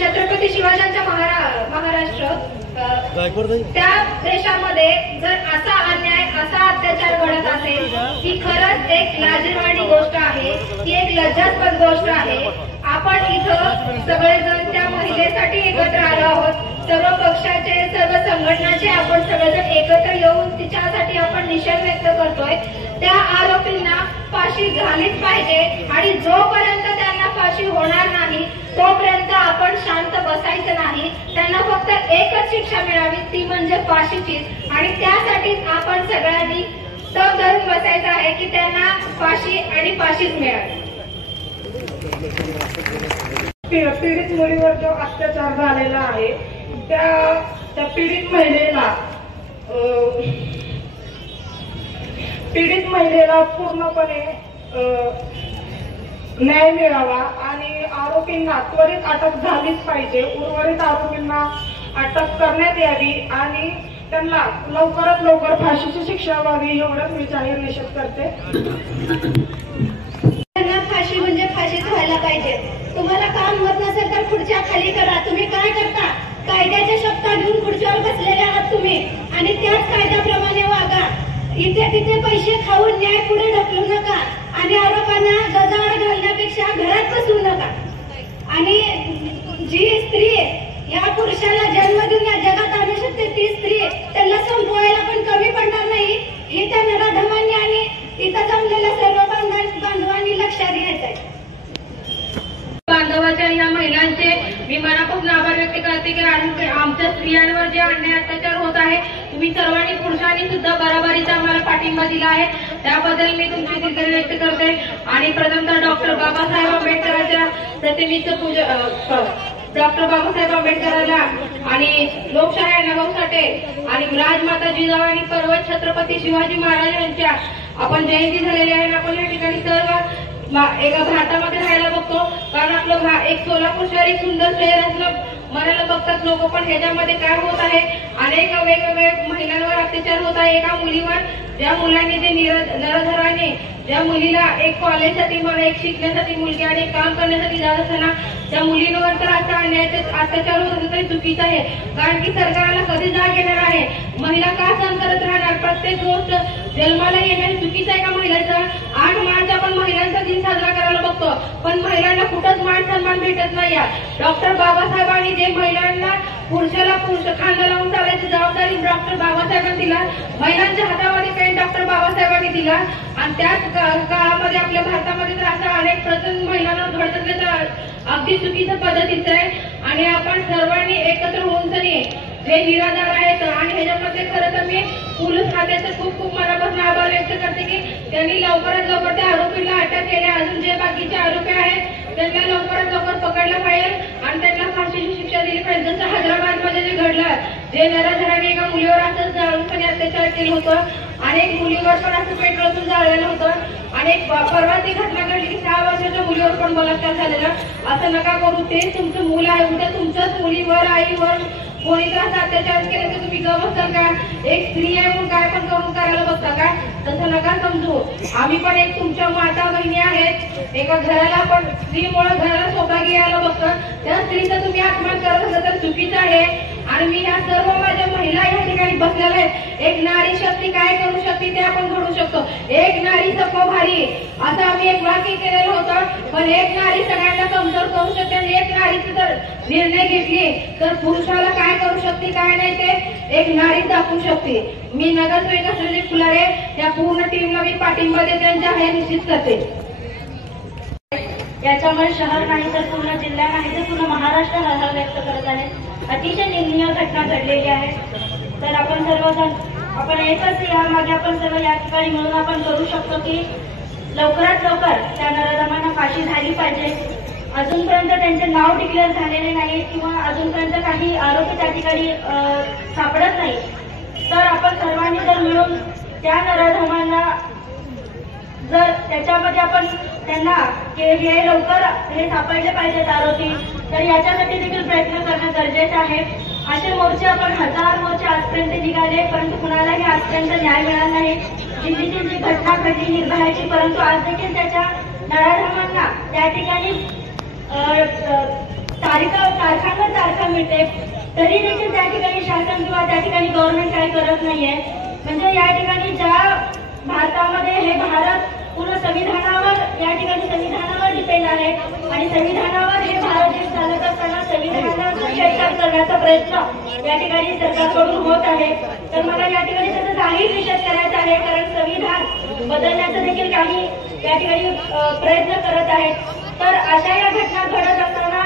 छत्रपती शिवाजींच्या महाराष्ट्र त्या देशामध्ये जर असा अन्याय असा अत्याचार घडत असेल ही खरंच एक लाजिरवाणी गोष्ट आहे, ही एक लज्जास्पद गोष्ट आहे। आपण इथं सगळेजण त्या महिलेसाठी एकत्र आलो आहोत, सर्व पक्षाचे सर्व संघटनाचे आपण सगळेजण एकत्र येऊन तिच्यासाठी आपण निषेध व्यक्त करतोय। त्या आरोपींना फाशी झालीच पाहिजे आणि जोपर्यंत त्यांना फाशी होणार नाही तोपर्यंत आपण शांत बसायचं नाही। त्यांना फक्त एकच शिक्षा मिळावी ती म्हणजे फाशीचीच, आणि त्यासाठीच आपण सगळ्यांनी तग धरून बसायचं आहे की त्यांना फाशी आणि फाशीच मिळावी। पीडित मुलीवर जो अत्याचार झालेला आहे त्या पीडित महिलेला पूर्णपणे न्याय मिळावा आणि आरोपींना त्वरित अटक झालीच पाहिजे। उर्वरित आरोपींना अटक करण्यात यावी आणि त्यांना लवकरात लवकर फाशीची शिक्षा व्हावी एवढंच मी जाहीर निषेध करते। त्यांना फाशी म्हणजे फाशीच व्हायला पाहिजे। तुम्हाला काम होत नसेल तर खुर्च्या खाली करा। तुम्ही काय करता? कायद्याच्या शब्दात घेऊन खुर्चीवर बसलेले आहात तुम्ही आणि त्याच कायद्याप्रमाणे वागा। इथे तिथे पैसे खाऊन न्याय पुढे ढकलू नका आणि आरोपांना गजाआड घालण्यापेक्षा घरात बसू नका। आणि जी स्त्री या पुरुषाला जन्म देऊन या जगात आणू शकते ती स्त्री त्यांना संपवायला पण कमी पडणार नाही हे त्या नराधमांनी आणि इथं जमलेल्या सर्व बांधवांनी लक्षात घ्यायचं आहे। बांधवाच्या या महिलांचे मी मनापासून आभार व्यक्त करते की आमच्या स्त्रियांवर जे अन्याय अत्याचार होत आहे तुम्ही सर्वांनी पुरुषांनी सुद्धा बरोबरीचा आम्हाला पाठिंबा दिला आहे, त्याबद्दल मी तुमची दिलगिरी व्यक्त करते। आणि प्रथमतः डॉक्टर बाबासाहेब आंबेडकरांच्या प्रतिमेचं डॉक्टर बाबासाहेब आंबेडकरांना आणि लोकशाही अण्णाभाऊ आणि राजमाता जिजाऊ आणि पर्व छत्रपती शिवाजी महाराज यांच्या आपण जयंती झालेली आहे। आपण या ठिकाणी सर्व एका भारतामध्ये राहायला बघतो, कारण आपलं एक सोलापूर शहर एक सुंदर शहर असलं म्हणायला बघतात लोक, पण ह्याच्यामध्ये काय होत आहे अनेक वेगवेगळ्या महिलांवर अत्याचार होत आहे। एका मुलीवर ज्या मुलांनी ते नरधराने ज्या मुलीला एक कॉलेजसाठी मला एक शिकण्यासाठी मुलगी आणि काम करण्यासाठी जात असताना त्या मुलींवर तर असा अत्याचार होत असेल तरी चुकीचं आहे, कारण की सरकारला कधी जाग येणार आहे? महिला का सहन करत राहणार? प्रत्येक गोष्ट जन्माला येण्यास चुकीचं आहे का महिलांचं? 8 मार्च आपण महिलांचा दिन साजरा करायला बघतो, पण महिलांना कुठंच मान सन्मान भेटत नाही। डॉक्टर बाबासाहेबांनी जे महिलांना पुरुषाला खांदा लावून चालायची जबाबदारी डॉक्टर बाबासाहेबांनी दिला, महिलांच्या हातामध्ये पेन डॉक्टर बाबासाहेबांनी दिला। आणि त्याच काळामध्ये आपल्या भारतामध्ये तर अशा अनेक प्रसंग महिलांना घडत तर अगदी चुकीच्या पद्धतीचं आहे। आणि आपण सर्वांनी एकत्र होऊन तरी जे निराधार आहेत आणि ह्याच्यामध्ये खरं तर मी पोलीस खात्याचं खूप मनापासून आभार व्यक्त करते की त्यांनी लवकरात लवकर त्या आरोपीला अटक केली। अजून जे बाकीचे आरोपी आहेत त्यांना लवकरात लवकर पकडलं पाहिजे आणि त्यांना फाशीची शिक्षा दिली पाहिजे। जसं हैदराबादमध्ये जे घडलं, जे नराधराने एका मुलीवर असंच जाळूनपणे अत्याचार केलं होतं, अनेक मुलीवर पण असं पेट्रोलून जाळलेलं होतं। अनेक परवा ती घटना घडली की 6 वर्षाच्या मुलीवर पण बलात्कार झालेला। असं नका करू, ते तुमचं मूल आहे, उद्या तुमच्याच मुलीवर आईवर कोणी त्रास अत्याचार केले तर तुम्ही गप बसताल का? एक स्त्री आहे म्हणून काय पण करून करायला बघता का? तसं नका समजू। आम्ही पण एक तुमच्या माता बहिणी आहेत, एका घराला पण स्त्रीमुळे घराला सौभाग्य यायला बघतो, त्या स्त्रीचा तुम्ही अपमान करत असाल तर चुकीचं आहे। आणि मी या सर्व माझ्या महिला या ठिकाणी बसलेल्या आहेत, एक नारी शक्ती काय करू शकते ते आपण घडू शकतो। एक नारी सबको भारी असं आम्ही एक वाक्य केलेलं होतं, पण एक नारी सगळ्यांना कमजोर करू शकते आणि एक नारीचं जर निर्णय घेतली तर पुरुषाला काय करू शकते काय नाही ते एक नारी दाखवू शकते। मी नगरसेविका सुजित फुलारे या पूर्ण टीमला मी पाठिंबा देते त्यांच्या हे निश्चित करते। याच्यामुळे शहर नाही तर पूर्ण जिल्हा नाही तर पूर्ण महाराष्ट्र हळहळ व्यक्त करत आहे। अतिशय निंदनीय घटना घडलेली आहे। तर आपण सर्वजण आपण एकच यामागे आपण सर्व या ठिकाणी मिळून आपण करू शकतो की लवकरात लवकर त्या नराधमांना फाशी झाली पाहिजे। अजूनपर्यंत त्यांचे नाव डिक्लेअर झालेले नाही किंवा अजूनपर्यंत काही आरोपी त्या ठिकाणी सापडत नाही, तर आपण सर्वांनी जर मिळून त्या नराधमांना जर त्याच्यामध्ये आपण त्यांना हे लवकर हे सापडले पाहिजेत आरोपी, तर याच्यासाठी देखील प्रयत्न करणं गरजेचं आहे। असे मोर्चे आपण 1000 मोर्चे आजपर्यंत निघाले, परंतु कुणालाही आजपर्यंत न्याय मिळाला नाही। दिल्लीची जी घटना घडली निर्भयाची, परंतु आज देखील त्याच्या नराधमांना त्या ठिकाणी तारखा मिळते, तरी देखील त्या ठिकाणी शासन किंवा त्या ठिकाणी गव्हर्नमेंट काही करत नाहीये. म्हणजे या ठिकाणी ज्या भारतामध्ये हे भारत पूर्ण संविधानावर या ठिकाणी संविधानावर डिपेंड आहे आणि संविधानावर हे भारत देश चालत असताना संविधानाचा छेडछाड करण्याचा प्रयत्न या ठिकाणी सरकारकडून होत आहे. तर मला या ठिकाणी त्याचा जाहीर निषेध करायचा आहे, कारण संविधान बदलण्याचा देखील काही या ठिकाणी प्रयत्न करत आहेत. तर अशा या घटना घडत असताना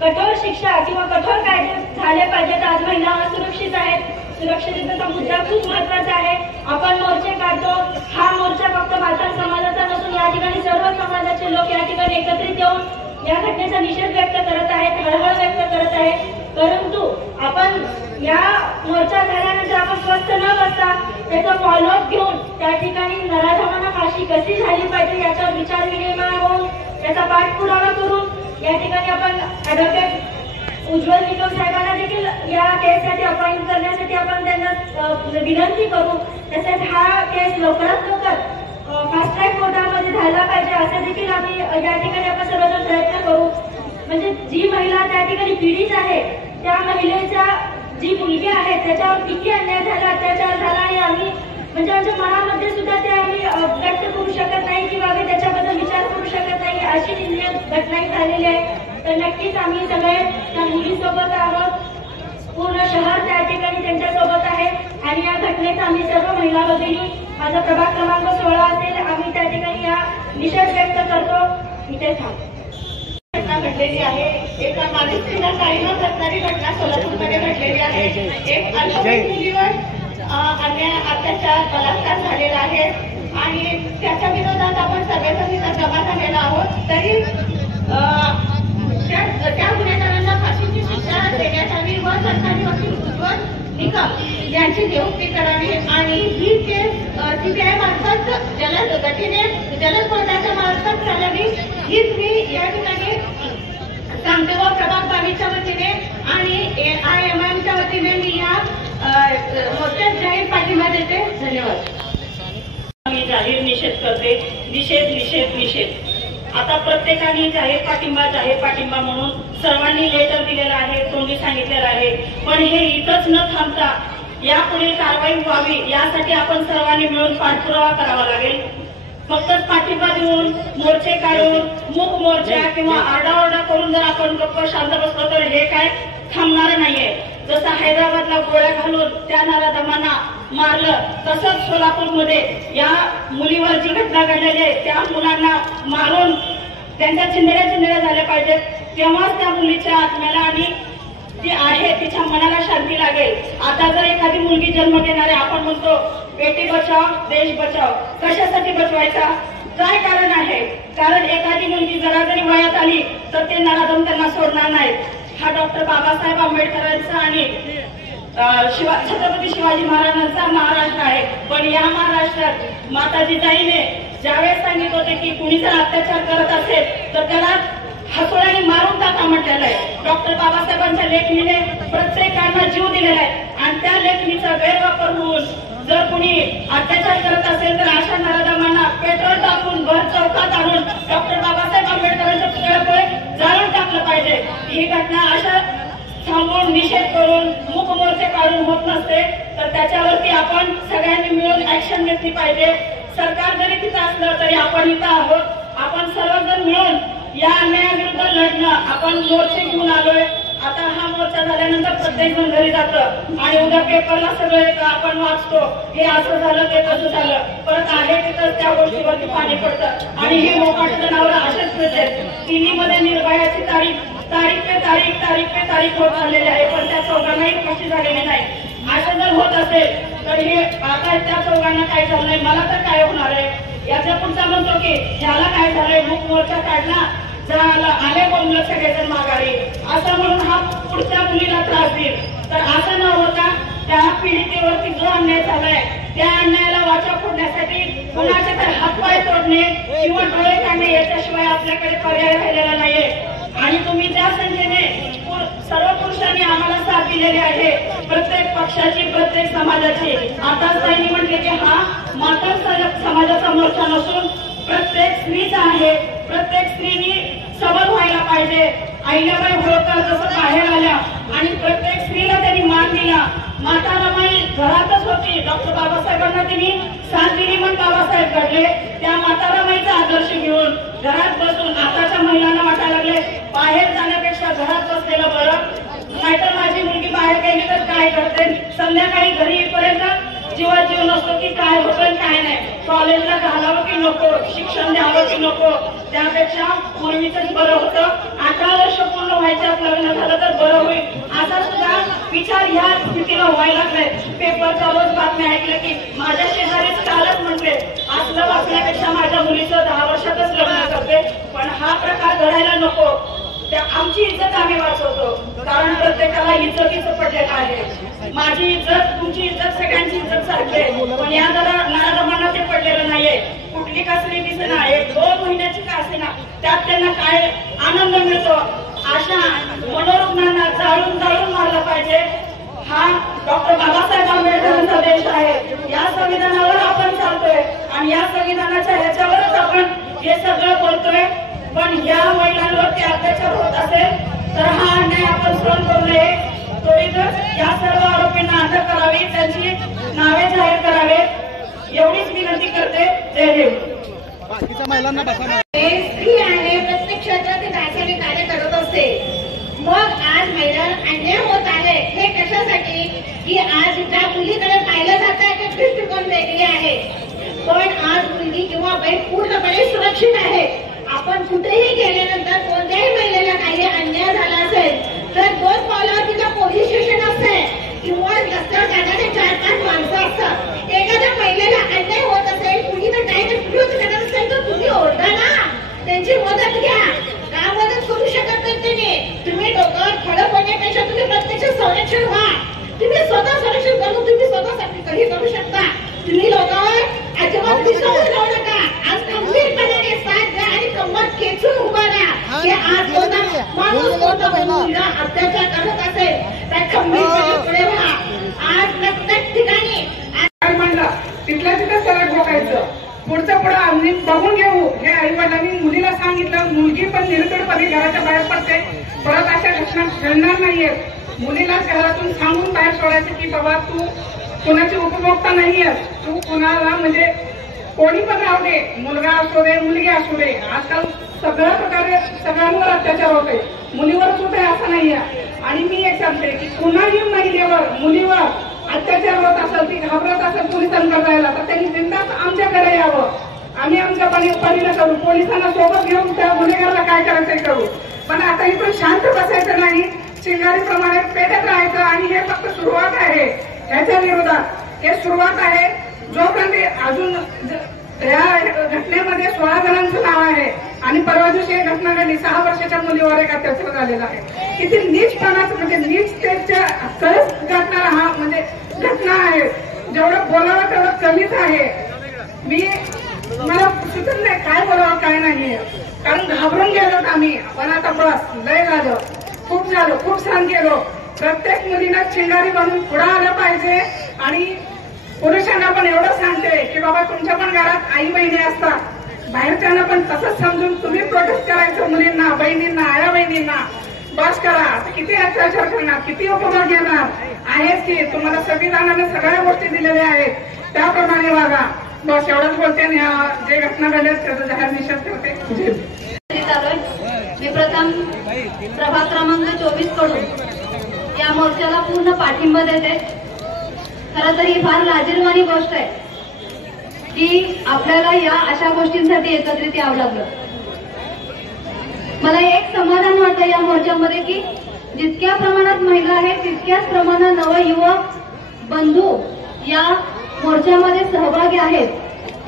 कठोर शिक्षा किंवा कठोर कायदे झाले पाहिजेत. आज महिला असुरक्षित आहेत, सुरक्षिततेचा मुद्दा खूप महत्वाचा आहे. आपण मोर्चे काढतो, हा मोर्चा फक्त म्हातार समाजाचा नसून या ठिकाणी सर्व समाजाचे लोक या ठिकाणी एकत्रित येऊन या घटनेचा निषेध व्यक्त करत आहेत, हळहळ व्यक्त करत आहेत. परंतु आपण या मोर्चा झाल्यानंतर आपण स्वस्थ न बसता त्याचा फॉलोअप घेऊन त्या ठिकाणी नराधमांना फाशी कशी झाली पाहिजे याच्यावर विचार विनिमय होऊन त्याचा पाठपुरावा करून या ठिकाणी आपण ॲडव्होकेट उज्ज्वल निकम साहेबांना देखील या केससाठी अपॉइंट करण्यासाठी आपण त्यांना विनंती करू. तसेच हा केस लवकरात लवकर फास्ट ट्रॅक कोर्टामध्ये झाला पाहिजे असं देखील आम्ही या ठिकाणी आपण सर्वजण प्रयत्न करू. म्हणजे जी महिला त्या ठिकाणी पीडित आहे त्या महिलेच्या जी मुलगी आहे त्याच्यावर किती अन्याय झाला, अत्याचार झाला आणि आम्ही म्हणजे आमच्या मनामध्ये सुद्धा ते आम्ही व्यक्त करू शकत नाही किंवा आम्ही त्याच्याबद्दल विचार करू शकत नाही, अशी निंदनीय घटनाही झालेली आहे. तर नक्कीच आम्ही सगळे त्या मुलीसोबत आहोत, पूर्ण शहर त्या ठिकाणी त्यांच्यासोबत आहे आणि या घटनेचा आम्ही सर्व महिला भगिनी, माझा प्रभाग क्रमांक 16 असेल, आम्ही त्या ठिकाणी या निषेध व्यक्त करतो. इथे थांब घटना घडलेली आहे. एका माणुसकीला काही न करणारी घटना सोलापूरमध्ये घडलेली आहे. एक अल्पवयीन मुलीवर अन्याय, अत्याचार, बलात्कार झालेला आहे आणि त्याच्या विरोधात आपण सगळेजण इथं जमा झालेला आहोत. तरी त्या गुन्हेगारांना फाशीची शिक्षा देण्यात यावी व सरकारी वकील उज्ज्वल निकम यांची नियुक्ती करावी आणि ही केस सीबीआय मार्फत जलद गतीने जलद कोर्टाच्या मार्फत चालावी हीच मी या ठिकाणी सांगते व प्रभाग 22च्या वतीने आणि AIMIMच्या वतीने मी या मोर्चात जाहीर पाठिंबा देते. धन्यवाद. मी जाहीर निषेध करते. निषेध निषेध निषेध. आता प्रत्येकाने जाहीर पाठिंबा म्हणून सर्वांनी लेटर दिलेला आहे, तोंडी सांगितलेलं आहे. पण हे इथंच न थांबता यापुढील कारवाई व्हावी यासाठी आपण सर्वांनी मिळून पाठपुरावा करावा लागेल. फक्त पाठिंबा देऊन, मोर्चे काढून, मूक मोर्चा किंवा आरडाओरडा करून जर आपण गप्प शांत बसलो तर हे काय थांबणार नाहीये. जसं हैदराबादला गोळ्या घालून त्या नराधमांना मारलं, तसंच सोलापूरमध्ये या मुलीवर जी घटना घडलेली आहे त्या मुलांना मारून त्यांच्या चिंधड्या झाल्या पाहिजेत. तेव्हाच त्या मुलीच्या आत्म्याला आणि जी आहे तिच्या मनाला शांती लागेल. आता जर एखादी मुलगी जन्म देणारे आपण म्हणतो बेटी बचाव देश बचाव, कशासाठी बचवायचा, काय कारण आहे? कारण एखादी मुलगी जरा जरी वयात आली तर ते नराधम त्यांना सोडणार नाहीत. हा डॉक्टर बाबासाहेब आंबेडकरांचा आणि छत्रपती शिवाजी महाराजांचा महाराष्ट्र आहे. पण या महाराष्ट्रात माता जिजाईने ज्यावेळेस सांगितलं होते की कुणी जर अत्याचार करत असेल तर त्याला हातोड्याने मारून टाका म्हटलेलं आहे. डॉक्टर बाबासाहेबांच्या लेखणीने प्रत्येकांना जीव दिलेला आहे आणि त्या लेखणीचा गैरवापर होऊन जर कुणी अत्याचार करत असेल तर अशा नराधमांना पेट्रोल टाकून भर चौकात आणून डॉक्टर बाबासाहेब आंबेडकरांच्या पुतळ्यापुढे जाळून टाकलं पाहिजे. ही घटना अशा थांबवून निषेध करून मूक मोर्चे काढून होत नसते, तर त्याच्यावरती आपण सगळ्यांनी मिळून ऍक्शन घेतली पाहिजे. सरकार जरी तिथं असलं तरी आपण इथं आहोत. आपण सर्वजण मिळून या अन्यायाविरुद्ध लढणं, आपण मोर्चे घेऊन आलोय. आता हा मोर्चा झाल्यानंतर प्रत्येक जण घरी जातं आणि उद्या पेपरला सगळं येतं, आपण वाचतो हे असं झालं ते तसं झालं, परत आहे तिथं त्या गोष्टीवरती पाणी पडतं आणि हे मोकाट जनावर असेच मिळते. टीव्हीमध्ये निर्भयाची तारीख पे तारीख होत चाललेली आहे, पण त्या चौघांनाही फाशी झालेली नाही. असं जर होत असेल तर हे आता त्या चौघांना काय झालं नाही, मला तर काय होणार आहे? याच्या पुढचा म्हणतो की ह्याला काय झालंय, मूक मोर्चा काढला, आले बोंबलं सगळेजण माघारी, असं म्हणून हा पुढच्या मुलीला त्रास देईल. तर असं न होता त्या पीडितेवरती जो अन्याय झालाय त्या अन्यायाला वाचा फोडण्यासाठी कुणाचे तर हातपाय तोडणे किंवा डोळे काढणे याच्याशिवाय आपल्याकडे पर्याय राहिलेला नाहीये. आणि तुम्ही त्या संख्येने सर्व पुरुषांनी आम्हाला साथ दिलेली आहे, प्रत्येक पक्षाची, प्रत्येक समाजाची. आता ताईंनी म्हटले की हा माता समाजाचा मोर्चा नसून प्रत्येक स्त्रीचा आहे. प्रत्येक स्त्रीनी सबल व्हायला पाहिजे. अहिल्याबाई होळकर जसं बाहेर आल्या आणि प्रत्येक स्त्रीला त्यांनी मान दिला. माता रमाई घरातच होती. डॉक्टर बाबासाहेबांना त्यांनी साथ दिली म्हणून बाबासाहेब घडले. त्या माता रमाईचा आदर्श घेऊन घरात बसून आताच्या महिलांना वाटायला लागले बाहेर जाण्यापेक्षा घरात बसलेलं बरं. नाहीतर माझी मुलगी बाहेर गेली तर काय करते, संध्याकाळी घरी येईपर्यंत जीवात जीव नसतो की काय होतं काय नाही, कॉलेजला घालावं की नको, शिक्षण द्यावं की नको. त्यापेक्षा पूर्वीच बरं होतं. 18 वर्ष पूर्ण व्हायच्यात लग्न झालं तर बरं होईल, असा सुद्धा विचार ह्या स्थितीला व्हायला लागलाय. पेपरच्या रोज बातम्या ऐकल्या की माझ्या शेजारीच कालच म्हटले असलं वाचण्यापेक्षा माझ्या मुलीचं 10 वर्षातच लग्न करते. पण हा प्रकार घडायला नको. त्या आमची इज्जत आम्ही वाचवतो, कारण प्रत्येकाला इज्जतीचं पडलेलं आहे. माझी इज्जत, तुमची इज्जत, सगळ्यांची इज्जत सारखी आहे. पण या नराधमांना ते पडलेलं नाहीये. कुठली कसली दिसेना, 1-2 महिन्याची का असेना, त्यात त्यांना काय आनंद मिळतो. अशा मनोरुग्णांना जाळून जाळून मारलं पाहिजे. हा डॉक्टर बाबासाहेब आंबेडकरांचा देश आहे. या संविधानावर आपण चालतोय आणि या संविधानाच्या ह्याच्यावरच आपण हे सगळं बोलतोय. पण या महिलांवरती अत्याचार होत असेल तर हा अन्याय आपण सहन करू नये. त्वरितच या सर्व आरोपींना अटक करावी, त्यांची नावे जाहीर करावेत, एवढीच विनंती करते. जय देव. बाकीच्या महिलांना बसा. स्त्री आहे, प्रत्येक क्षेत्रात त्यासाठी कार्य करत असते. मग आज महिला अन्याय होत आहे हे कशासाठी की आज त्या मुलीकडे पाहिलं जात आहे की दृष्टिकोन वेगळे आहे. पण आज मुलगी किंवा बाई पूर्णपणे सुरक्षित आहे. आपण कुठेही गेल्यानंतर कोणत्याही महिलेला काही अन्याय झाला असेल तर 2 पावलावर तिला पोलीस स्टेशन असते किंवा रस्त्यावर जाणारे 4-5 माणसं असतात. एखाद्या महिलेला अन्याय होत असेल, कुणी तर काही विरोध करत असेल तर तुम्ही ओरडा ना, त्यांची मदत घ्या. का मदत करू शकत नाही तुम्ही डोक्यावर खडक होण्यापेक्षा तुम्ही प्रत्यक्ष संरक्षण व्हा. तुम्ही स्वतः संरक्षण करून तुम्ही स्वतःसाठी काही करू शकता. तुम्ही लोकांवर अजिबात विश्वास ठेवू नका. आज खंबीरपणाने साथ द्या आणि कंबर खेचून उभा राहा. की आज कोणता माणूस कोणता मुलगा अत्याचार करत असेल त्या खंबीरपणे पुढे राहा. आज प्रत्येक ठिकाणी म्हणलं तिथल्या तिथे सरळ ठोकायचं. पुढचं पुढं आम्ही बघून घेऊ हे आई वडिलांनी मुलीला सांगितलं. मुलगी पण निर्भीडपणे घराच्या बाहेर पडते. परत अशा घटना घडणार नाहीयेत. मुलीला घरातून सांगून बाहेर सोडायचं की बाबा तू कोणाची उपभोक्ता नाहीये, तू कोणाला म्हणजे कोणी पण राहू दे, मुलगा असू दे मुलगी असू दे. आजकाल सगळ्या प्रकारे सगळ्यांवर अत्याचार होते, मुलीवरच होते असं नाहीये. आणि मी एक सांगते की कुणाही महिलेवर मुलीवर अत्याचार होत असेल, ती घाबरत असेल पोलिसांकडे जायला तर त्यांनी बिनधास्त आमच्याकडे यावं. आम्ही आमच्या परीनं करू, पोलिसांना सोबत घेऊन त्या गुन्हेगाराला काय करायचं करू. पण आता इथून शांत बसायचं नाही, चिंगारीप्रमाणे पेटत राहायचं. आणि हे फक्त सुरुवात आहे. ह्याच्या विरोधात हे सुरुवात आहे. जोपर्यंत अजून या घटनेमध्ये 16 जणांचं नाव आहे आणि परवा दिवशी एक घटना घडली, 6 वर्षाच्या मुलीवर एक अत्याचार झालेला आहे. किती नीचपणाचं म्हणजे नीचतेच्या घटना हा म्हणजे घटना आहे. जेवढं बोलावं तेवढं कमीच आहे. मी मला सुचत नाही काय बोलावं काय नाहीये, कारण घाबरून गेलो आम्ही. पण आता बस लय झालं, खूप झालं, खूप सहन केलो. प्रत्येक मुलीनं चिंगारी बनून पुढे आलं पाहिजे. आणि पुरुषांना पण एवढं सांगते की बाबा तुमच्या पण घरात आई बहिणी असतात, बाहेरच्यांना पण तसंच समजून तुम्ही प्रोटेक्ट करायचं मुलींना, बहिणींना, आया बहिणींना. बस करा, आता किती अत्याचार करणार, किती उपभोग घेणार आहेच की. तुम्हाला संविधानाने सगळ्या गोष्टी दिलेल्या आहेत, त्याप्रमाणे वागा. बस एवढंच बोलते. आणि जे घटना घडल्या त्याचा जाहीर निषेध करते. मी प्रथम प्रभाग क्रमांक 24 कडून या मोर्चाला पूर्ण पाठिंबा देते. खरं तर ही फार लाजिरवाणी गोष्ट आहे की आपल्याला या अशा गोष्टींसाठी एकत्रित यावं लागलं. मला एक समाधान वाटतं या मोर्चामध्ये की जितक्या प्रमाणात महिला आहेत तितक्याच प्रमाणात नवयुवक बंधू या मोर्चामध्ये सहभागी आहेत.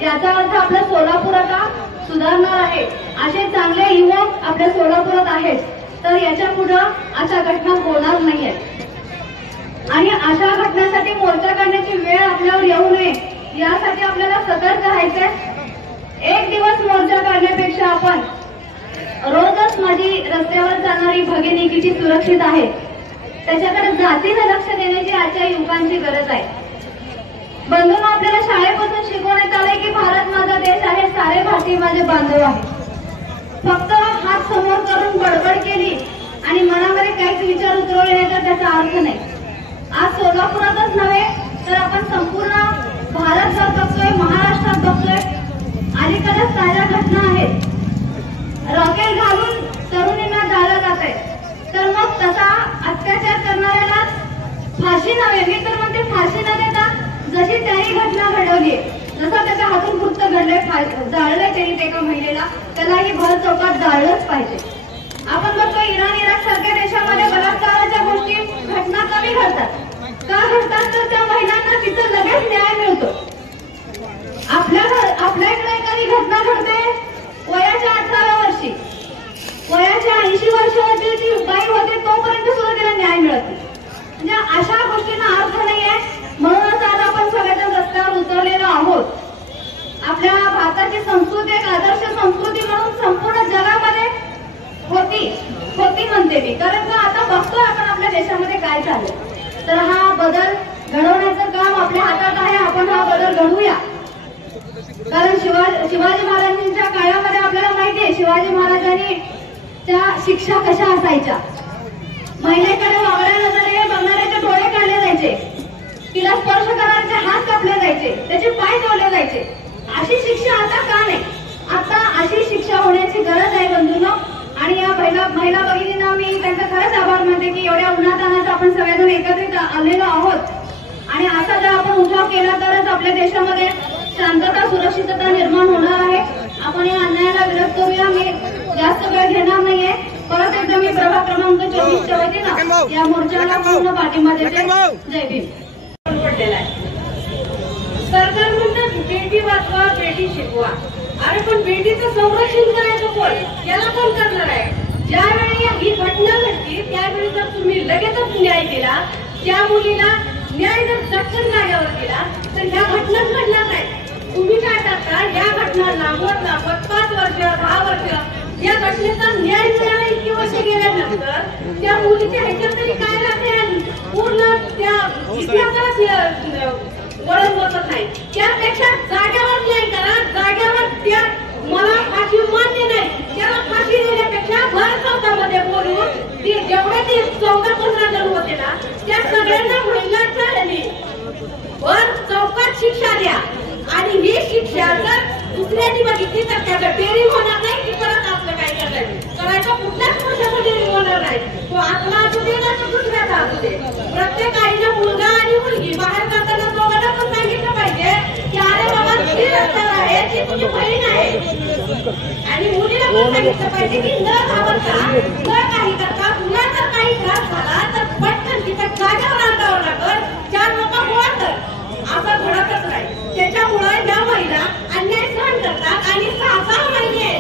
याचा अर्थ आपला सोलापूर आता सुधारणार आहे. असे चांगले युवक आपल्या सोलापुरात आहेत तर याच्या पुढं अशा घटना होणार नाहीये. आणि अशा घटनांसाठी मोर्चा करण्याची वेळ आपल्यावर येऊ नये यासाठी आपल्याला सतर्क राहायचंय. एक दिवस मोर्चा करण्यापेक्षा आपण रोजच माझी रस्त्यावर जाणारी भगिनी किती सुरक्षित आहे त्याच्याकडे जातीनं लक्ष देण्याची आजच्या युवकांची गरज आहे. बंधूंनो, आपल्याला शाळेपासून शिकवण्यात आलंय की भारत माझा देश आहे, सारे भारतीय माझे बांधव आहे. फक्त हात समोर करून बडबड केली आणि मनामध्ये काही अर्थ नाही. आज सोलापुरातच नव्हे तर आपण संपूर्ण भारतभर बघतोय, महाराष्ट्रात बघतोय. अलीकडेच ताज्या घटना आहेत. रॉकेट घालून तरुणींना जाळलं जात आहे. तर मग तसा अत्याचार करणाऱ्याला फाशी नव्हे, मी तर म्हणते फाशी न देता जशी त्याही घटना घडवली, जसं त्याच्या हातून कृत्य घडलंय, जाळलंय त्यांनी एका महिलेला, त्यालाही भर चौकात जाळलंच पाहिजे. आपण बघतो इराण, इराक सारख्या देशामध्ये बलात्काराच्या गोष्टी घटना कमी घडतात. का घडतात तर त्या महिलांना तिथं लगेच न्याय मिळतो. आपल्या इकडे एखादी घटना घडते वयाच्या 18व्या वर्षी, वयाच्या 80 वर्षाची ती बाई होते तोपर्यंत सुद्धा तिला न्याय मिळत नाही. म्हणजे अशा गोष्टींना अर्थ नाहीये. म्हणूनच आज आपण सगळ्याच्या रस्त्यावर उतरलेलो आहोत. आपल्या भारताची संस्कृती एक आदर्श संस्कृती म्हणून संपूर्ण जगामध्ये होती म्हणते मी. कारण का आता बघतोय आपण आपल्या देशामध्ये काय चाललंय. तर हा बदल घडवण्याचं काम आपल्या हातात आहे. आपण हा बदल घडवूया. कारण शिवाजी महाराजांच्या काळामध्ये आपल्याला माहिती आहे शिवाजी महाराजांनी त्या शिक्षा कशा असायच्या. महिलेकडे वागड्या नजरेने बघणाऱ्याचे डोळे काढले जायचे, तिला स्पर्श करणाऱ्याचे हात कापले जायचे, त्याचे पाय तोडले जायचे. अशी शिक्षा आता का नाही? आता अशी शिक्षा होण्याची गरज आहे बंधूंनो. आणि या महिला भगिनींना मी त्यांचा खरंच आभार मानते की एवढ्या उन्हातानात आपण सगळेजण एकत्रित आलेलो आहोत. आणि असा जर आपण उठाव केला तरच आपल्या देशामध्ये शांतता, सुरक्षितता निर्माण होणार आहे. आपण या अन्यायाला विरोध करूया. मी जास्त वेळ घेणार नाहीये. परत एकदा मी प्रभाग क्रमांक 24च्या वतीनं या मोर्चाला पूर्ण पाठिंबा देते. जय भीम. सरकार म्हणतात बेटी वाचवा, बेटी शिकवा. अरे पण बेटीचं संरक्षण करायचं कोण? याला कोण करणार आहे? ज्यावेळी ही घटना घडली त्यावेळी जर तुम्ही लगेचच न्याय दिला, त्या मुलीला न्याय जर चटकन जाग्यावर दिला तर ह्या घटनाच घडणार नाही. तुम्ही काय करता, या घटना लांबवत 5 वर्ष 10 वर्ष या घटनेचा न्याय मिळाला इतकी वर्ष गेल्यानंतर त्या मुलीच्या ह्याच्यात तरी काय लागते, पूर्ण त्या इतिहासाला वळण बसत नाही. त्यापेक्षा जाग्यावर न्याय करा. जाग्यावर त्या मला फाशी मान्य नाही त्याला फाशी देण्यापेक्षा भर चौकामध्ये बोलून जेवढे ते 14-15 जण होते ना त्या सगळ्यांना महिलांचा भर चौकात शिक्षा द्या. आणि ही शिक्षा जर दुसऱ्यांनी बघितली तर त्याचं टेरिंग होणार नाही की परत आपलं काय करायचं कुठल्याच पुरुषाचं टेरिंग होणार नाही. तो आपला असू दे ना तो दुसऱ्याचा असू दे. प्रत्येक आईनं मुलगा आणि मुलगी बाहेर जाताना दोघांना पण सांगितलं पाहिजे की अरे बाबा ती रस्त्यावर आहे, ती तुझी बहीण आहे. आणि मुलीला पण सांगितलं पाहिजे की न घाबरता, न काही करता तुला जर काही त्रास झाला तर पटकन तिथं जाग्यावर आणतावं लागल, 4 लोक गोळा कर. असं घडतच नाही. त्याच्यामुळे या महिला अन्याय सहन करतात. आणि 6 महिने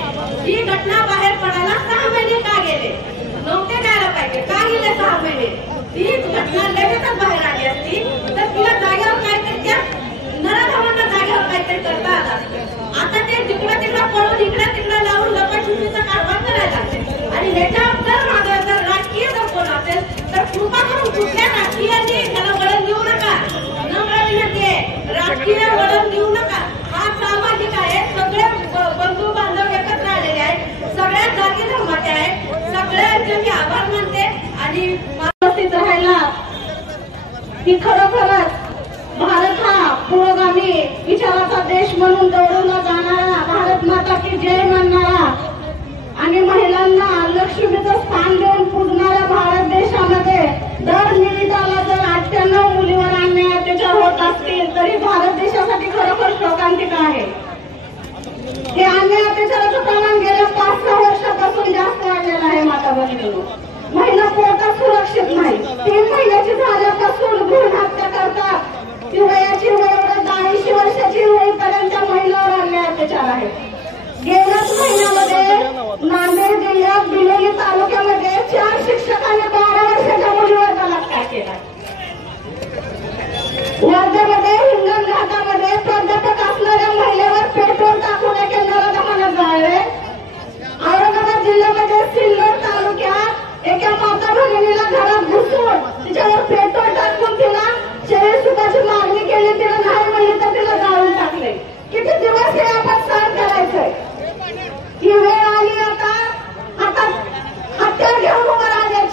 ही घटना बाहेर पडायला 6 महिने का गेले नव्हते द्यायला पाहिजे. का गेले 6 महिने? ही घटना लगेचच बाहेर आली असती तर तिला जाग्यावर काहीतरी त्या नराधावांना जाग्यावर काहीतरी करता आला. आता ते जिकडं तिकडं पळून इकडं तिकडं लावून लपाछुपीचा कारभार करायला लागले. आणि ह्याच्यावर जर मागे जर राजकीय जर कोण असेल तर कृपा करून कुठल्या राजकीयांनी त्याला वळण देऊ नका. नम्र विनंती आहे, राजकीय वळण देऊ नका. हा सामाजिक आहे. सगळे बंधू बांधव एकत्र आलेले आहेत. सगळ्या जाती धर्माचे आहेत. सगळ्यांचे मी आभार मानते. आणि उपस्थित राहायला की खरोखरच भारत हा पुरोगामी विचाराचा देश म्हणून दौडवला जाणारा, भारत माता की जय म्हणणारा आणि महिलांना लक्ष्मीचं स्थान देऊन पूजणाऱ्या भारत देशामध्ये दर मिनिटाला जर 98 मुलीवर अन्याय अत्याचार होत असतील तरी भारत देशासाठी खरोखर शोकांतिक आहे. हे अन्याय अत्याचाराचं प्रमाण गेल्या 5-6 वर्षापासून जास्त वाढलेलं आहे. माता भगिनींनो, महिला पोटात सुरक्षित नाही. 3 महिन्याची झाल्यापासून भ्रूण हत्या करतात. ती वयाची 80 वर्षाची होईपर्यंत महिलावर अन्याय अत्याचार आहे. गेल्याच महिन्यामध्ये नांदेड जिल्ह्यात बिलोली तालुक्यामध्ये 4 शिक्षकांनी 12 वर्षाच्या मुलीवर बलात्कार केला. वर्ध्यामध्ये हिंगण घाटामध्ये प्राध्यापक असणाऱ्या महिलेवर पेट्रोल टाकून एका नराधमानं जाळले. औरंगाबाद जिल्ह्यामध्ये सिल्लोड तालुक्यात एका माता भगिनीला घरात घुसून तिच्यावर पेट्रोल टाकून तिला शरीर सुखाची मागणी केली. तिला नाही म्हणली तर तिला जाळून टाकले. किती दिवस हे आपण सहन करायचंय? ही वेळ आली आता हातात हत्यार घेऊन उभं राहिले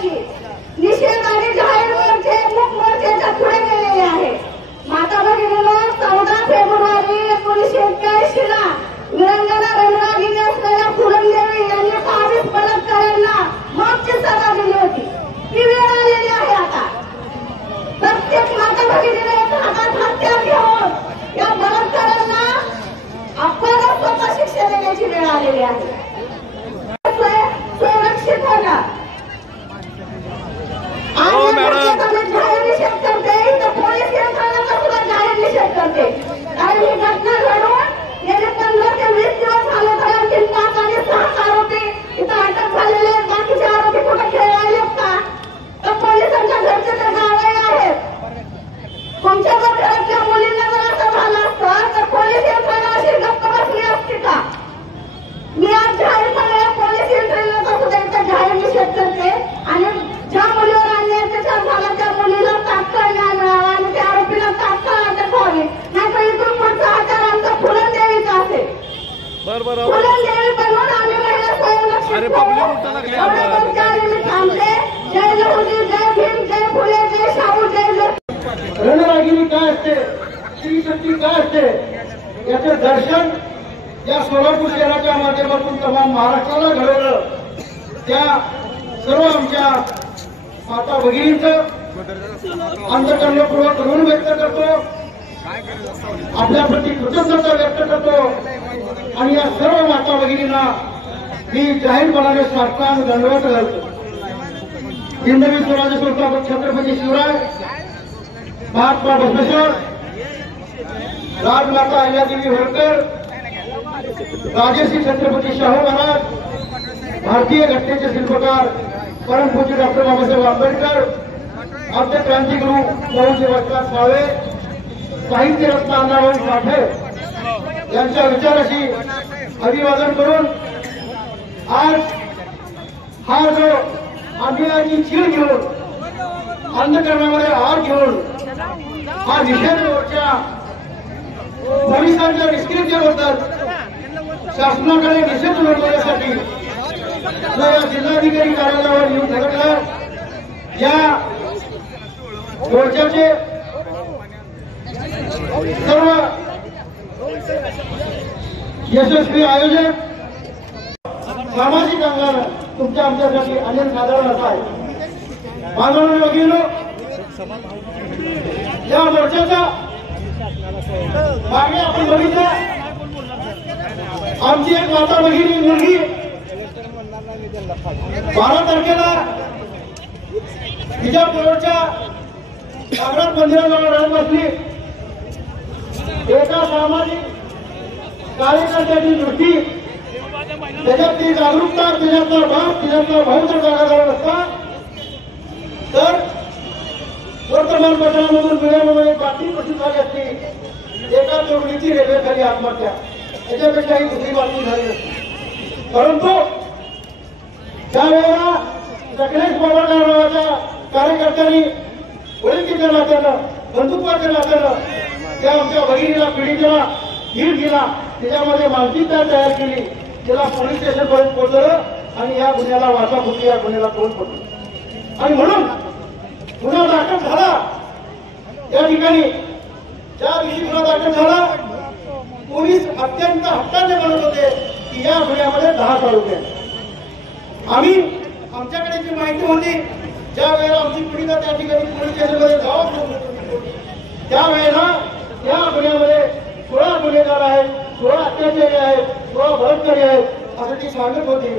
स्त्री शक्ती काय असते याचे दर्शन या सोलापूर शहराच्या माध्यमातून तमाम महाराष्ट्राला घडवलं. त्या सर्व आमच्या माता भगिनींचं अंतःकरणपूर्वक ऋण व्यक्त करतो, आपल्याप्रती कृतज्ञता व्यक्त करतो आणि या सर्व माता भगिनींना मी जाहीरपणाने साष्टांग दंडवत घालतो. हिंदवी स्वराज्य संस्थापक छत्रपती शिवराय, महात्मा बसवेश्वर, राजमाता अहिल्यादेवी होळकर, राजश्री छत्रपती शाहू महाराज, भारतीय घटनेचे शिल्पकार परमपूज्य डॉक्टर बाबासाहेब आंबेडकर, आद्य क्रांतिगुरु बहुजन वक्ता साळवे, साहित्यरत्न अण्णाभाऊ साठे यांच्या विचाराशी अभिवादन करून आज हा जो अन्यायाची चीड घेऊन अंधकरणामध्ये आर घेऊन हा निषेध मोर्चा पोलिसांच्या निष्क्रियतेबद्दल शासनाकडे निषेध नोंदवण्यासाठी या जिल्हाधिकारी कार्यालयावर येऊन धडकला. या मोर्चाचे सर्व यशस्वी आयोजक, सामाजिक अंगानं तुमच्या आमच्यासाठी अनन्यसाधारण असा आहे. बांधवांनो भगिनींनो, या मोर्चाचा मागे आपण बघितलं, आमची एक माता भगिनी मुलगी 12 तारखेला विजापूरच्या नागराज मंदिराजवळ रडत बसली. एका सामाजिक कार्यकर्त्याची दृष्टी, त्याच्यातली जागरूकता, त्याच्यातला बाप, त्याच्यातला भाऊ जर जागा झाला नसता तर वर्तमानपत्रामधून मिळाल्यामुळे एक बातमी कशी झाली असती, एका तरुणीची रेल्वेखाली आत्महत्या, त्याच्यापेक्षाही दुसरी बातमी झाली नसती. परंतु त्यावेळेला सकलेश बाबागाव नावाच्या कार्यकर्त्यांनी ओळखीच्या नात्यानं, बंधुत्वाच्या नात्यानं त्या आमच्या भगिनीला, पीडितेला धीर दिला, त्याच्यामध्ये मानसिकता तयार केली, त्याला पोलीस स्टेशनपर्यंत पोहोचवलं आणि या गुन्ह्याला वाचा फुटली, या गुन्ह्याला तोंड पडलं. आणि म्हणून गुन्हा दाखल झाला. या ठिकाणी ज्या दिवशी गुन्हा दाखल झाला, पोलीस अत्यंत हक्काने म्हणत होते की या गुन्ह्यामध्ये 10 तालुके आहेत. आम्ही आमच्याकडे जी माहिती होती, ज्या वेळेला आमची पीडिता त्या ठिकाणी पोलीस स्टेशनमध्ये जावं त्यावेळेला या गुन्ह्यामध्ये 16 गुन्हेगार आहेत, 16 अत्याचारी आहेत, 16 बलात्कारी आहेत असं ती सांगत होती.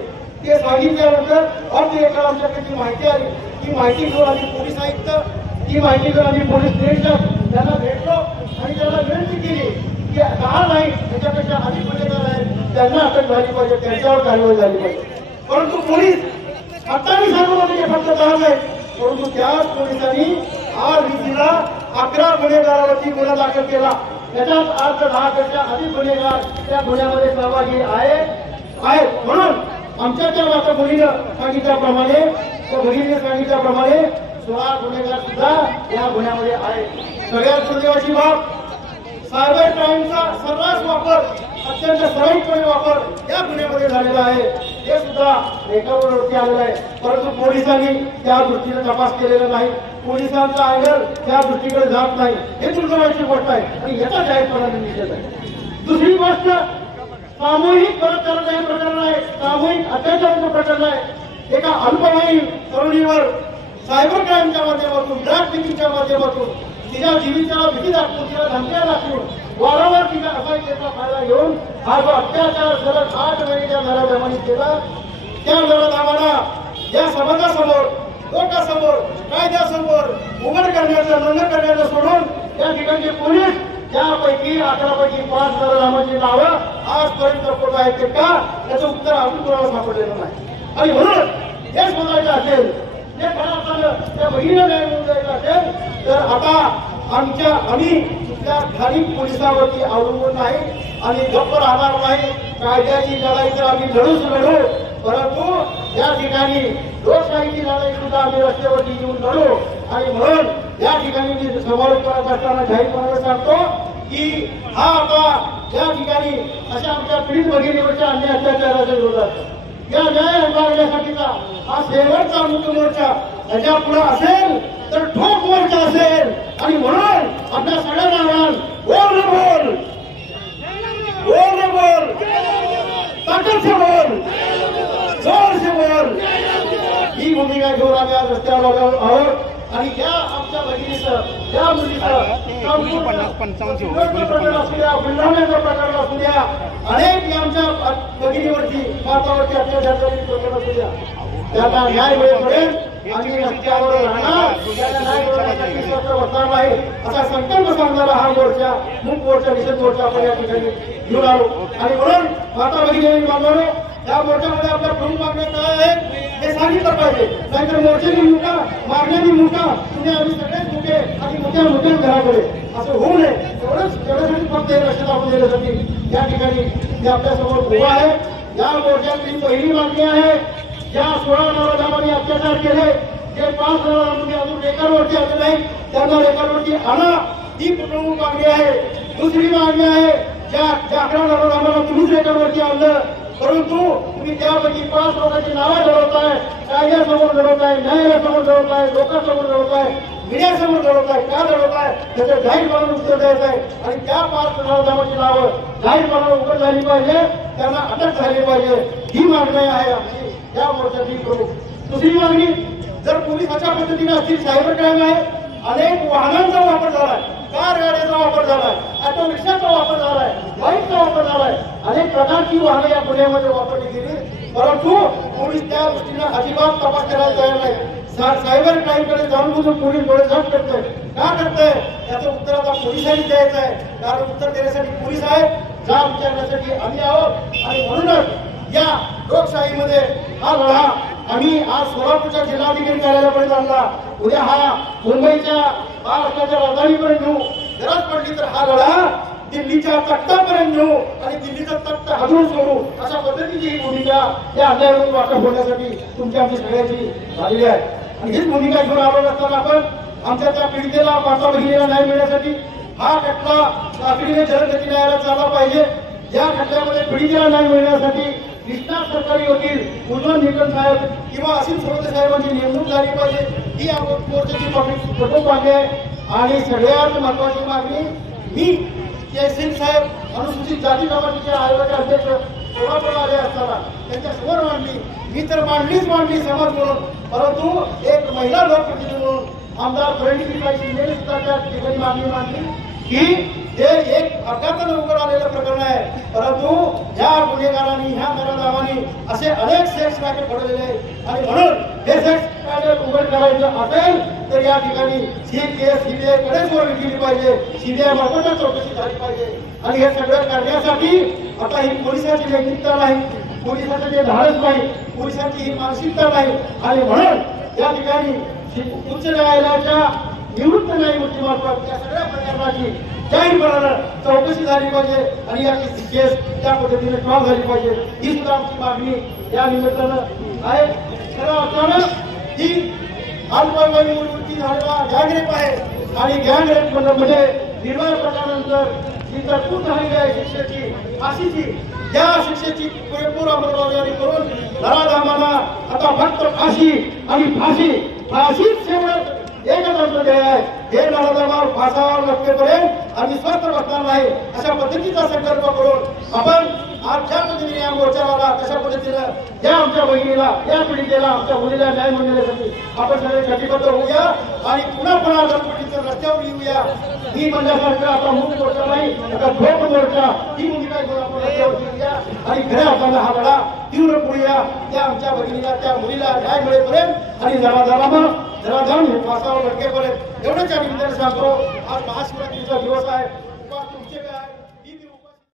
ते सांगितल्यानंतर एका आमच्याकडे जी माहिती आली, ती माहिती घेऊन आम्ही पोलीस आयुक्त, ती माहिती घेऊन आम्ही पोलीस निरीक्षक त्यांना भेटलो आणि त्यांना विनंती केली की 10 नाही, त्याच्यापेक्षा अधिक गुन्हेगार आहेत, त्यांना अटक झाली पाहिजे, त्यांच्यावर कारवाई झाली पाहिजे. परंतु पोलीस आताही सांगत होते की फक्त 10 नाही, परंतु त्याच पोलिसांनी आज दिवशीला 11 गुन्हेगारावरती गुन्हा दाखल केला. याच्यात आज 10 पेक्षा अधिक गुन्हेगार त्या गुन्ह्यामध्ये सहभागी आहेत. म्हणून आमच्या त्या माता मुलीनं सांगितल्याप्रमाणे, त्या भगिनीने सांगितल्याप्रमाणे 16 गुन्हेगार सुद्धा या गुन्ह्यामध्ये आहेत. सगळ्यात दुर्दैवाची बाब, सायबर क्राईमचा सर्रास वापर, अत्यंत सर्वांपणे वापर या गुन्ह्यामध्ये झालेला आहे. हे सुद्धा रेकॉर्डवरती आलेलं आहे. परंतु पोलिसांनी त्या दृष्टीने तपास केलेला नाही, पोलिसांचा अँगल त्या दृष्टीकडे जात नाही. हे दुर्दैवाची गोष्ट आहे आणि याचा जाहीरपणाने निषेध आहे. दुसरी गोष्ट, सामूहिक बलात्काराचं हे प्रकरण आहे, सामूहिक अत्याचाराचं प्रकरण आहे. एका अल्पवयीन तरुणीवर सायबर क्राईमच्या माध्यमातून, ब्लॅकमेलिंगच्या माध्यमातून तिच्या जीविताला भीती दाखवून, तिला धमक्या दाखवून वारंवार तिला असायचा फायदा घेऊन हा जो अत्याचार सलग 8 महिन्याच्या घराप्रमाणे केला, त्या लढत आम्हाला या समाजासमोर, लोकांसमोर, कायद्यासमोर उघड करण्याचं, नोंद करण्याचं सोडून त्या ठिकाणचे पोलीस त्यापैकी 11 पैकी 5 नावांची नावं आजपर्यंत कोण आहेत ते का, याचं उत्तर अजून कोणाला सापडलेलं नाही. आणि म्हणून हे शोधायचं असेल, जे खरं त्या बहिणीला न्याय मिळून जायचं असेल तर आता आम्ही त्या स्थानिक पोलिसावरती अवलंबून नाही आणि गप्प राहणार नाही. कायद्याची लढाई तर आम्ही लढू, परंतु या ठिकाणी लोकशाहीची लढाई सुद्धा आम्ही रस्त्यावरती येऊन लढू. आणि म्हणून या ठिकाणी मी समारोप करत असताना जाहीरपणाने सांगतो की हा आता या ठिकाणी अशा आमच्या पीडित भगिनीवरच्या अन्याय अत्याचाराच्या विरोधात या न्याय उभारण्यासाठीचा हा शेवटचा मुख्य मोर्चा याच्या पुढे असेल तर ठोक मोर्चा असेल. आणि म्हणून आपल्या सगळ्यांना बोल रे बोल, बोल रे बोल, ताकद से बोल, जोर से बोल. ही भूमिका घेऊन आम्ही आज रस्त्यावर आहोत. आणि या आमच्या भगिनीचं, या मुलीचं प्रकरण असू द्या, बुलढाण्याचं प्रकरण असू द्या, अनेक आमच्या भगिनीवरती मातावरती अत्याचार झालेली प्रकरण असू द्या, त्यांना न्याय मिळेपर्यंत आम्ही रस्त्यावर राहणार, त्यांना न्याय मिळवण्यासाठी बसणार नाही असा संकल्प सांगणारा हा मोर्चा, मूक मोर्चा, निषेध मोर्चा आपण या ठिकाणी घेऊन आलो. आणि म्हणून माता भगिनी बांधवांनो, या मोर्चामध्ये आपल्या प्रमुख मागण्या काय आहेत हे सांगितलं पाहिजे. नाहीतर मोर्चानी मुका, मागण्यानी मुका, तुम्ही आम्ही सगळेच मुके आणि मोठ्या घराकडे असं होऊ नये. एवढ्यासाठी फक्त हे लक्ष दाखवून देण्यासाठी या ठिकाणी ते आपल्यासमोर उभा आहे. या मोर्चातली पहिली मागणी आहे, ज्या 16 नराधामांनी अत्याचार केले, जे 5 नराधामांनी अजून रेकॉर्डवरती आले नाही, त्यांना रेकॉर्डवरती आणा, ही प्रमुख मागणी आहे. दुसरी मागणी आहे, ज्या 11 नराधामांना तुम्हीच रेकॉर्डवरती आणलं, परंतु तुम्ही त्यापैकी 5 लोकांची नावं लढवताय, कायद्यासमोर लढवताय, न्यायालयासमोर लढवताय, लोकांसमोर लढवताय, मीडियासमोर लढवताय. का लढवताय त्याचं जाहीरपणाने उत्तर द्यायचं आहे. आणि त्या 5 नराधामांची नावं जाहीरपणाने उघड झाली पाहिजे, त्यांना अटक झाली पाहिजे. ही मागणी आहे आमची या मोर्चाची प्रमुख. दुसरी मागणी, जर पोलीस अशा पद्धतीने असतील, सायबर क्राईम आहे, अनेक वाहनांचा वापर झालाय, कार गाड्याचा वापर झालाय, ऑटो रिक्षाचा वापर झालाय, बाईकचा वापर झालाय, अनेक प्रकारची वाहनं या गुन्ह्यामध्ये वापरली गेली, परंतु पोलीस त्या दृष्टीनं अजिबात तपास करायला तयार नाही. सायबर क्राईमकडे जाणून बुजून पोलीस डोळे झाक करतोय. का करतोय याचं उत्तर आता पोलिसांनी द्यायचं आहे, कारण उत्तर देण्यासाठी पोलीस आहे, जाब विचारण्यासाठी आम्ही आहोत. आणि म्हणूनच या लोकशाहीमध्ये हा लढा आम्ही आज सोलापूरच्या जिल्हाधिकारी कार्यालयापर्यंत आणला. उद्या हा मुंबईच्या महाराष्ट्राच्या राजधानीपर्यंत घेऊ, गरज पडली तर हा लढा दिल्लीच्या तख्तापर्यंत घेऊ आणि दिल्लीचा तख्त हजवून सोडू, अशा पद्धतीची ही भूमिका या अन्यायावरून वाटप होण्यासाठी तुमची आमची सगळ्यांची झालेली आहे. आणि हीच भूमिका घेऊन आलो असताना आपण आमच्या त्या पीडितेला, माता भगिनीला न्याय मिळण्यासाठी हा खटला तातडीने जलदगती न्यायालयात चालला पाहिजे. या खटल्यामध्ये पीडितेला न्याय मिळण्यासाठी निष्णात सरकारी वकील उज्ज्वल निकम साहेब किंवा असीम सोळके साहेबांची नेमणूक झाली पाहिजे. ही मोर्चाची प्रमुख मागणी आहे. आणि सगळ्यात महत्वाची मागणी, मी जयसिंग साहेब अनुसूचित जाती जमातीच्या आयोगाचे अध्यक्ष सोलापूरला आले असताना त्यांच्या समोर मांडली. मी तर मांडली समाज म्हणून, परंतु एक महिला लोकप्रतिनिधी म्हणून आमदार प्रणितीताई शिंदेने सुद्धा त्या ठिकाणी मागणी मांडली की हे एक अपघातानं उघड आलेलं प्रकरण आहे, परंतु या गुन्हेगारांनी, ह्या नराधामांनी असे अनेक सेक्स रॅकेट फोडलेले आहे. आणि म्हणून हे सेक्स रॅकेट उघड करायचं असेल तर या ठिकाणी सीबीआय कडेच वर केली पाहिजे, सीबीआय मार्फतच चौकशी झाली पाहिजे. आणि हे सगळं करण्यासाठी आता ही पोलिसांची नैतिकता नाही, पोलिसांचं जे धाडस नाही, पोलिसांची ही मानसिकता नाही. आणि म्हणून या ठिकाणी उच्च न्यायालयाच्या निवृत्त न्यायमूर्तीमार्फत या सगळ्या प्रकरणाची जाहीरपणानं चौकशी झाली पाहिजे आणि या केस त्या पद्धतीने सॉल्व्ह झाली पाहिजे. ही सुद्धा आमची मागणी या निमित्तानं आहे. खरं अर्थानं ही अल्पवयीन मुलवृत्ती झालेला गँगरेप आहे. आणि गँगरेप म्हणजे निर्भया प्रकारानंतर जी तरतूद झालेली आहे शिक्षेची, फाशीची, या शिक्षेची पुरेपूर अंमलबजावणी करून नराधामांना आता फक्त फाशी आणि फाशीच शेवट एकच आमचं ध्येय आहे. हे नराधामावर फासावर लागतेपर्यंत आम्ही स्वस्त बसणार नाही, अशा पद्धतीचा संकल्प करून आपण आज ज्या पद्धतीने या मोर्चाला, तशा पद्धतीनं या आमच्या बहिणीला, या पीडितेला, आमच्या मुलीला न्याय मिळण्यासाठी आपण सगळे कटिबद्ध होऊया आणि पुन्हा गणपतीच्या रस्त्यावर येऊया. ही म्हणण्यासारखं आता मूक मोर्चा नाही, आता ठोक मोर्चा, ही भूमिका घेऊन आपण रस्त्यावरती येऊया आणि खऱ्या अर्थानं हा लढा तीव्र करूया. त्या आमच्या बहिणीला, त्या मुलीला न्याय मिळेपर्यंत आणि जरा जाऊन फासावर लटकेपर्यंत एवढंच या निमित्ताने सांगतो. आज महाशिवरात्रीचा दिवस आहे.